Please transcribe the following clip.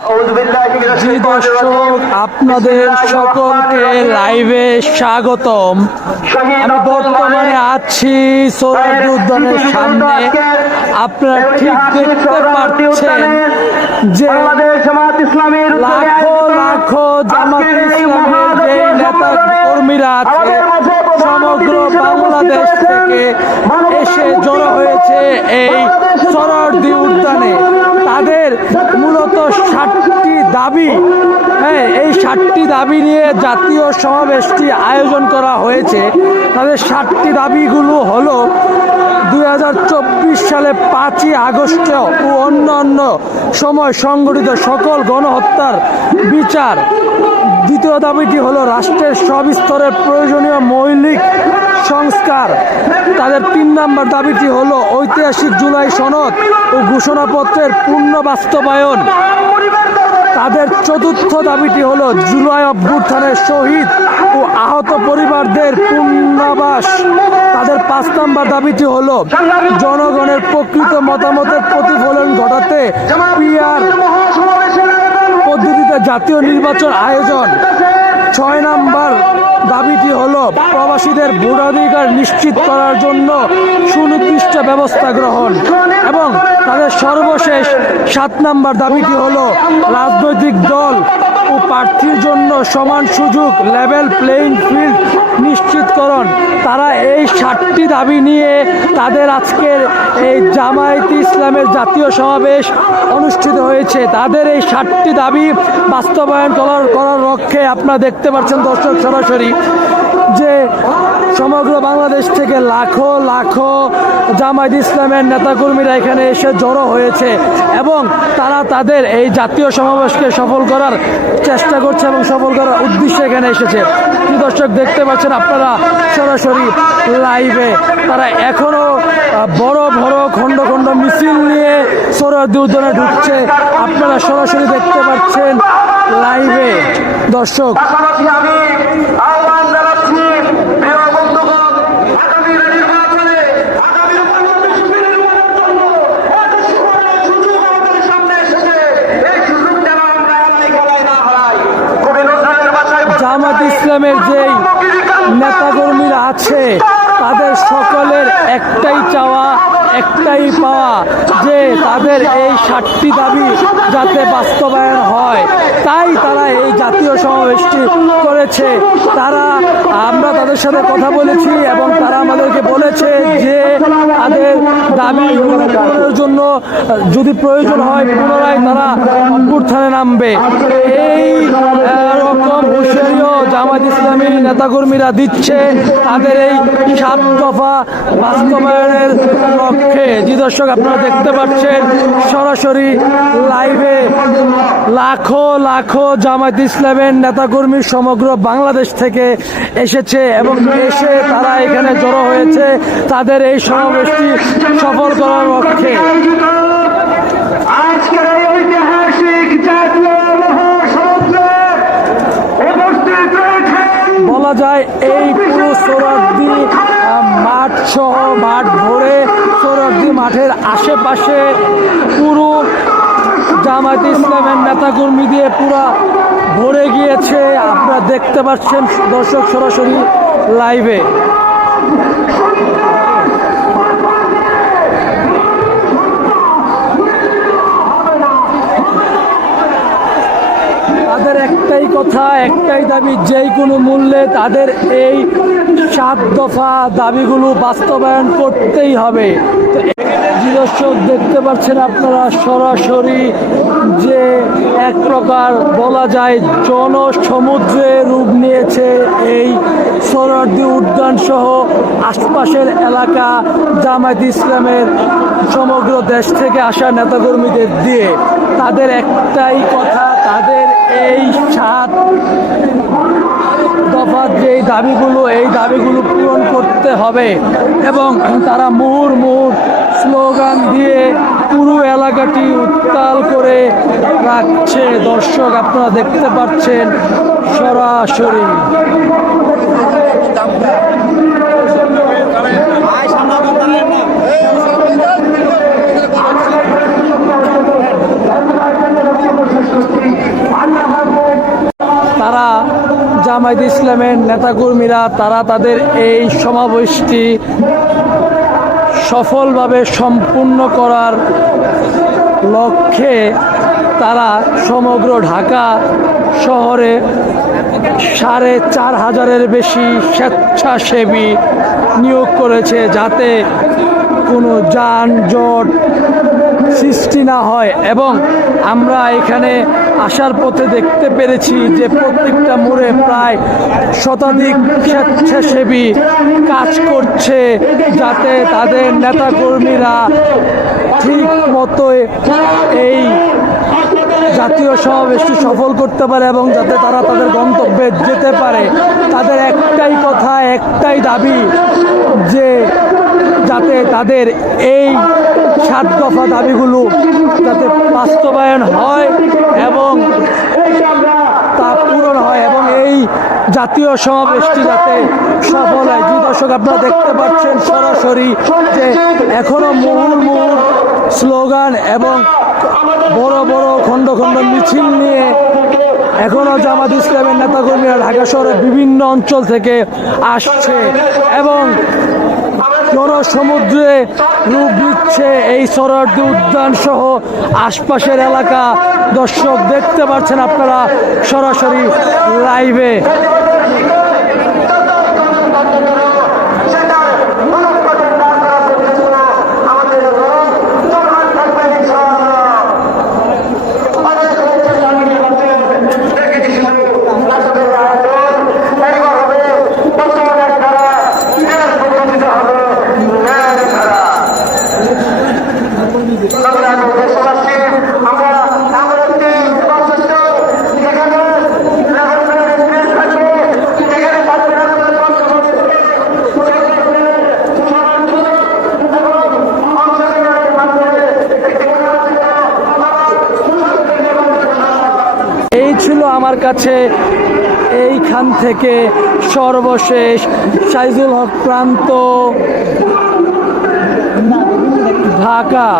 জি দর্শক, আপনাদের সকলকে লাইভে স্বাগতম। আমি বর্তমানে আছি সোহরাওয়ার্দী উদ্যানের সামনে। আপনারা ঠিক দেখতে পাচ্ছেন যে লাখো লাখো জামাত ইসলামের যে নেতা কর্মীরা আছে সমগ্র বাংলাদেশ থেকে এসে জড়ো হয়েছে এই সোহরাওয়ার্দী উদ্যানে। তাদের মূলত 60টি দাবি, এই 60টি দাবি নিয়ে জাতীয় সমাবেশটি আয়োজন করা হয়েছে। তাদের 60টি দাবিগুলো হলো 2024 সালে 5ই আগস্ট ও অন্যান্য সময় সংঘটিত সকল গণহত্যার বিচার। দ্বিতীয় দাবিটি হলো রাষ্ট্রের সব স্তরের প্রয়োজনীয় মৌলিক সংস্কার। তাদের 3 নম্বর দাবিটি হলো ঐতিহাসিক জুলাই সনদ ও ঘোষণাপত্রের পূর্ণ বাস্তবায়ন। তাদের 4র্থ দাবিটি হলো জুলাই অভ্যুত্থানের শহীদ ও আহত পরিবারদের পুনর্বাস। তাদের 5 নম্বর দাবিটি হলো জনগণের প্রকৃত মতামতের প্রতিফলন ঘটাতে পিআর পদ্ধতিতে জাতীয় নির্বাচন আয়োজন। 6 নম্বর দাবিটি হলো প্রবাসীদের ভোটাধিকার নিশ্চিত করার জন্য সুনির্দিষ্ট ব্যবস্থা গ্রহণ। এবং তাদের সর্বশেষ 7 নম্বর দাবিটি হলো রাজনৈতিক দল ও প্রার্থীর জন্য সমান সুযোগ লেভেল প্লেইং ফিল্ড নিশ্চিতকরণ। তারা এই 60টি দাবি নিয়ে তাদের আজকের এই জামায়াতে ইসলামের জাতীয় সমাবেশ অনুষ্ঠিত হয়েছে। তাদের এই 60টি দাবি বাস্তবায়ন করার লক্ষ্যে আপনারা দেখতে পাচ্ছেন দর্শক সরাসরি যে সমগ্র বাংলাদেশ থেকে লাখো লাখো জামায়াতে ইসলামের নেতাকর্মীরা এখানে এসে জড়ো হয়েছে এবং তারা তাদের এই জাতীয় সমাবেশকে সফল করার চেষ্টা করছে এবং সফল করার উদ্দেশ্যে এখানে এসেছে। কি দর্শক দেখতে পাচ্ছেন আপনারা সরাসরি লাইভে, তারা এখনো বড় বড় খণ্ড খণ্ড মিছিল নিয়ে সোহরাওয়ার্দী উদ্যানে ঢুকছে। আপনারা সরাসরি দেখতে পাচ্ছেন লাইভে দর্শক। জামাত ইসলামের যেই নেতাকর্মীরা আছে তাদের সকলের একটাই চাওয়া, একটাই পাওয়া যে তাদের এই 60টি দাবি যাতে বাস্তবায়ন হয়। তাই তারা এই জাতীয় সমাবেশটি করেছে। আমরা তাদের সাথে কথা বলেছি এবং তারা আমাদেরকে বলেছে যে তাদের দাবি পূরণের জন্য যদি প্রয়োজন হয় পুনরায় তারা অভ্যুত্থানে নামবে। এই রকম হুঁশিয়ারিও জামায়াত ইসলামী নেতাকর্মীরা দিচ্ছে তাদের এই 7 দফা বাস্তবায়নের লক্ষ্যে। জি দর্শক, আপনারা দেখতে পাচ্ছেন সরাসরি লাইভে লাখো লাখো জামায়াত ইসলামের নেতাকর্মী সমগ্র বাংলাদেশ থেকে এসেছে এবং এসে তারা এখানে জড়ো হয়েছে তাদের এই সমাবেশটি সফল করার লক্ষ্যে। আজকের এই ঐতিহাসিক জাতীয় বলা যায় এই পুরো সোহরাওয়ার্দী মাঠ সহ মাঠ ভরে সোহরাওয়ার্দী মাঠের আশেপাশে পুরো জামায়াতে ইসলামের নেতাকর্মী দিয়ে পুরা ভরে গিয়েছে। আপনারা দেখতে পাচ্ছেন দর্শক সরাসরি লাইভে। তাদের একটাই কথা, একটাই দাবি, যেই কোনো মূল্যে তাদের এই 7 দফা দাবিগুলো বাস্তবায়ন করতেই হবে। দর্শক দেখতে পাচ্ছেন আপনারা সরাসরি যে এক প্রকার বলা যায় জনসমুদ্রে রূপ নিয়েছে এই সোহরাওয়ার্দী উদ্যান সহ আশপাশের এলাকা জামায়াতে ইসলামের সমগ্র দেশ থেকে আসা নেতাকর্মীদের দিয়ে। তাদের একটাই কথা, তাদের এই 7 দফার যে দাবিগুলো এই দাবিগুলো পূরণ করতে হবে এবং তারা মুহুর্মুহু স্লোগান দিয়ে পুরো এলাকাটি উত্তাল করে রাখছে। দর্শক আপনারা দেখতে পাচ্ছেন সরাসরি। শেষ করতে জামায়াতে ইসলামের নেতাকর্মীরা তারা তাদের এই সমাবেশটি সফলভাবে সম্পূর্ণ করার লক্ষ্যে তারা সমগ্র ঢাকা শহরে 4,500-এর বেশি স্বেচ্ছাসেবী নিয়োগ করেছে, যাতে কোনো যানজট সৃষ্টি না হয়। এবং আমরা এখানে আসার পথে দেখতে পেরেছি যে প্রত্যেকটা মোড়ে প্রায় শতাধিক স্বেচ্ছাসেবী কাজ করছে, যাতে তাদের নেতাকর্মীরা ঠিক মতো এই জাতীয় সমাবেশটি সফল করতে পারে এবং যাতে তারা তাদের গন্তব্যে যেতে পারে। তাদের একটাই কথা, একটাই দাবি যে যাতে তাদের এই 7 দফা দাবিগুলো যাতে বাস্তবায়ন হয় এবং তা পূরণ হয় এবং এই জাতীয় সমাবেশটি যাতে সফল হয়। জি দর্শক, আপনারা দেখতে পাচ্ছেন সরাসরি যে এখনো মুহুর্মুহু স্লোগান এবং বড় বড় খণ্ড খণ্ড মিছিল নিয়ে এখনো জামাত ইসলামের নেতাকর্মীরা ঢাকা শহরের বিভিন্ন অঞ্চল থেকে আসছে এবং জনসমুদ্রে রূপ দিচ্ছে এই সোহরাওয়ার্দী উদ্যান সহ আশপাশের এলাকা। দর্শক দেখতে পাচ্ছেন আপনারা সরাসরি লাইভে। এই ছিল আমার কাছে এইখান থেকে সর্বশেষ সাইজুল হক প্রান্ত, ঢাকা।